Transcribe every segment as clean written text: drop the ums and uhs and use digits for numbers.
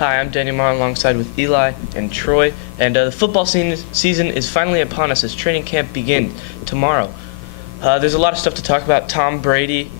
Hi, I'm Daniel Marr alongside with Eli and Troy, and the football season is finally upon us as training camp begins tomorrow. There's a lot of stuff to talk about. Tom Brady,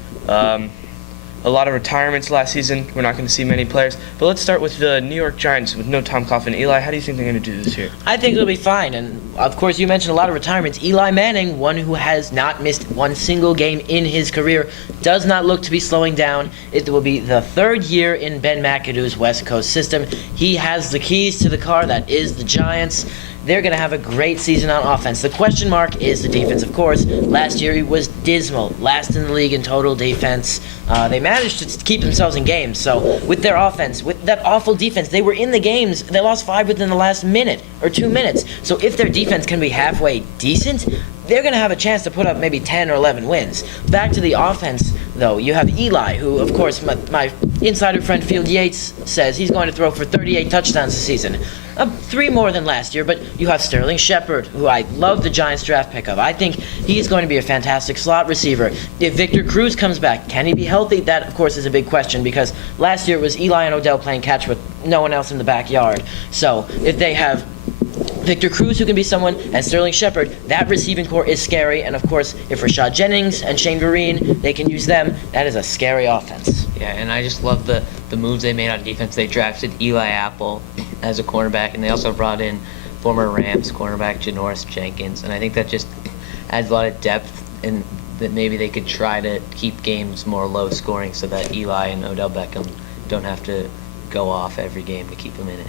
a lot of retirements last season. We're not going to see many players, but let's start with the New York Giants with no Tom Coughlin. Eli, how do you think they're going to do this year? I think it'll be fine. And of course, you mentioned a lot of retirements. Eli Manning, one who has not missed one single game in his career, does not look to be slowing down. It will be the third year in Ben McAdoo's West Coast system. He has the keys to the car that is the Giants. They're going to have a great season on offense. The question mark is the defense, of course. Last year, he was dismal, last in the league in total defense. They managed to keep themselves in games. So with their offense, with that awful defense, they were in the games. They lost 5 within the last minute or 2 minutes. So if their defense can be halfway decent, they're going to have a chance to put up maybe 10 or 11 wins. Back to the offense, though, you have Eli, who, of course, my insider friend Field Yates says he's going to throw for 38 touchdowns this season. 3 more than last year, but you have Sterling Shepard, who I love the Giants draft pick of. I think he's going to be a fantastic slot receiver. If Victor Cruz comes back, can he be healthy? That, of course, is a big question because last year it was Eli and Odell playing catch with no one else in the backyard. So if they have Victor Cruz, who can be someone, and Sterling Shepard, that receiving core is scary. And, of course, if Rashad Jennings and Shane Vereen, they can use them, that is a scary offense. Yeah, and I just love the moves they made on defense. They drafted Eli Apple as a cornerback, and they also brought in former Rams cornerback Janoris Jenkins. And I think that just adds a lot of depth, and that maybe they could try to keep games more low scoring so that Eli and Odell Beckham don't have to go off every game to keep them in it.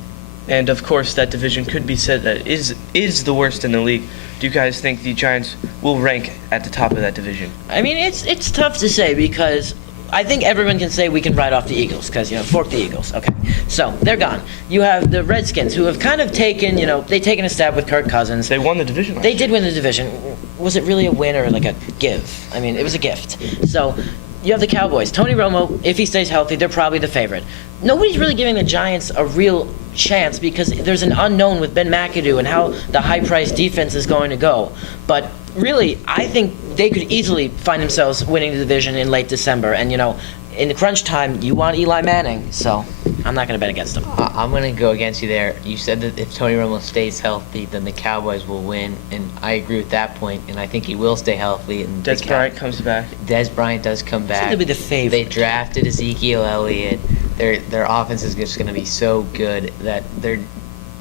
And of course, that division could be said that is the worst in the league. Do you guys think the Giants will rank at the top of that division? I mean, it's tough to say because I think everyone can say we can write off the Eagles because, fork the Eagles. Okay, so they're gone. You have the Redskins, who have kind of taken, they've taken a stab with Kirk Cousins. They won the division last They year. did win the division. Was it really a win or like a give? I mean, it was a gift. So you have the Cowboys. Tony Romo, if he stays healthy, they're probably the favorite. Nobody's really giving the Giants a real chance because there's an unknown with Ben McAdoo and how the high-priced defense is going to go. But really, I think they could easily find themselves winning the division in late December. And, in the crunch time, you want Eli Manning, so I'm not going to bet against him. I'm going to go against you there. You said that if Tony Romo stays healthy, then the Cowboys will win, and I agree with that point, and I think he will stay healthy. And Des Bryant comes back. Des Bryant does come back. They'll be the favorite. They drafted Ezekiel Elliott. Their offense is just going to be so good that they're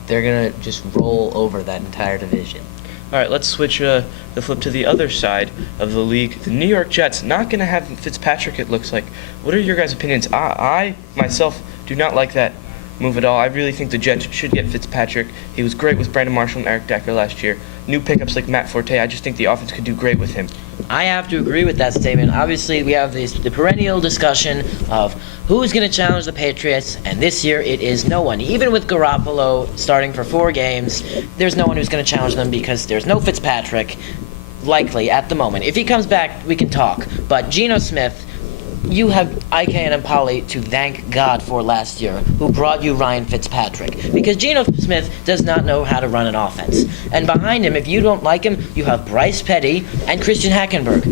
going to just roll over that entire division. All right, let's switch the flip to the other side of the league. The New York Jets, not going to have Fitzpatrick, it looks like. What are your guys' opinions? I myself, do not like that move at all. I really think the Jets should get Fitzpatrick. He was great with Brandon Marshall and Eric Decker last year. New pickups like Matt Forte, I just think the offense could do great with him. I have to agree with that statement. Obviously, we have the perennial discussion of who's going to challenge the Patriots, and this year it is no one. Even with Garoppolo starting for 4 games, there's no one who's going to challenge them because there's no Fitzpatrick, likely, at the moment. If he comes back, we can talk. But Geno Smith, you have Ike and Polly to thank God for last year, who brought you Ryan Fitzpatrick. Because Geno Smith does not know how to run an offense. And behind him, if you don't like him, you have Bryce Petty and Christian Hackenberg.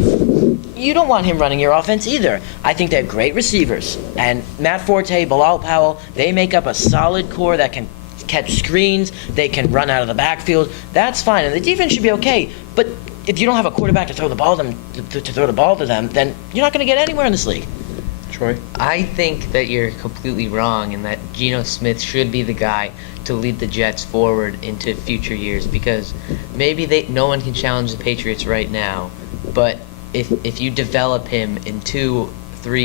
You don't want him running your offense either. I think they're great receivers. And Matt Forte, Bilal Powell, they make up a solid core that can catch screens, they can run out of the backfield. That's fine, and the defense should be okay. But if you don't have a quarterback to throw the ball to them, then you're not going to get anywhere in this league. Troy? I think that you're completely wrong and that Geno Smith should be the guy to lead the Jets forward into future years because maybe no one can challenge the Patriots right now, but if you develop him in 2-3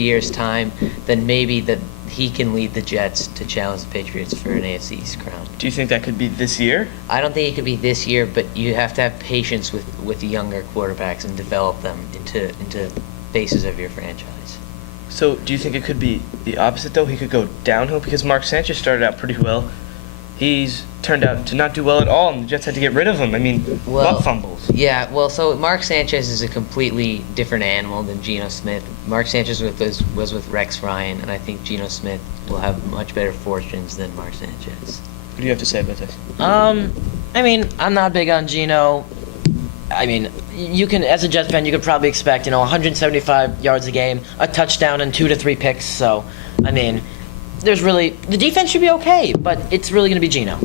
years' time, then maybe that he can lead the Jets to challenge the Patriots for an AFC East crown. Do you think that could be this year? I don't think it could be this year, but you have to have patience with the younger quarterbacks and develop them into faces of your franchise. So do you think it could be the opposite, though? He could go downhill because Mark Sanchez started out pretty well. He's turned out to not do well at all, and the Jets had to get rid of him. I mean, butt fumbles. Yeah, so Mark Sanchez is a completely different animal than Geno Smith. Mark Sanchez was with Rex Ryan, and I think Geno Smith will have much better fortunes than Mark Sanchez. What do you have to say about this? I mean, I'm not big on Geno. I mean, you can, as a Jets fan, you could probably expect, 175 yards a game, a touchdown, and 2 to 3 picks. So, I mean, the defense should be okay, but it's really going to be Geno.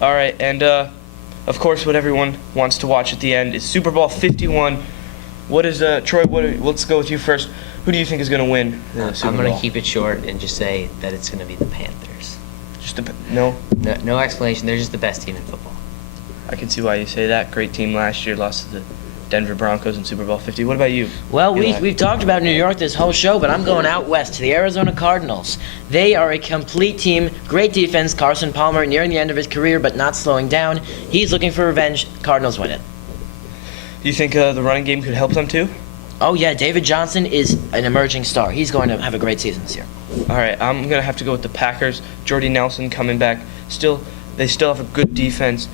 All right, and of course, what everyone wants to watch at the end is Super Bowl 51. What is Troy? Let's go with you first. Who do you think is going to win the Super I'm Bowl? going to keep it short and just say that it's going to be the Panthers. No. No explanation. They're just the best team in football. I can see why you say that. Great team last year, lost to the Denver Broncos in Super Bowl 50. What about you? Well, Eli? we've talked about New York this whole show, but I'm going out west to the Arizona Cardinals. They are a complete team, great defense. Carson Palmer nearing the end of his career, but not slowing down. He's looking for revenge. Cardinals win it. Do you think the running game could help them too? Oh yeah, David Johnson is an emerging star. He's going to have a great season this year. All right, I'm gonna have to go with the Packers. Jordy Nelson coming back. They still have a good defense.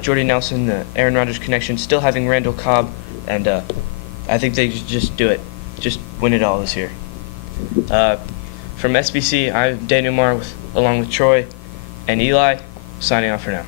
Jordy Nelson, the Aaron Rodgers connection, still having Randall Cobb, and I think they just do it, just win it all this year. From SBC, I'm Daniel Marr along with Troy and Eli, signing off for now.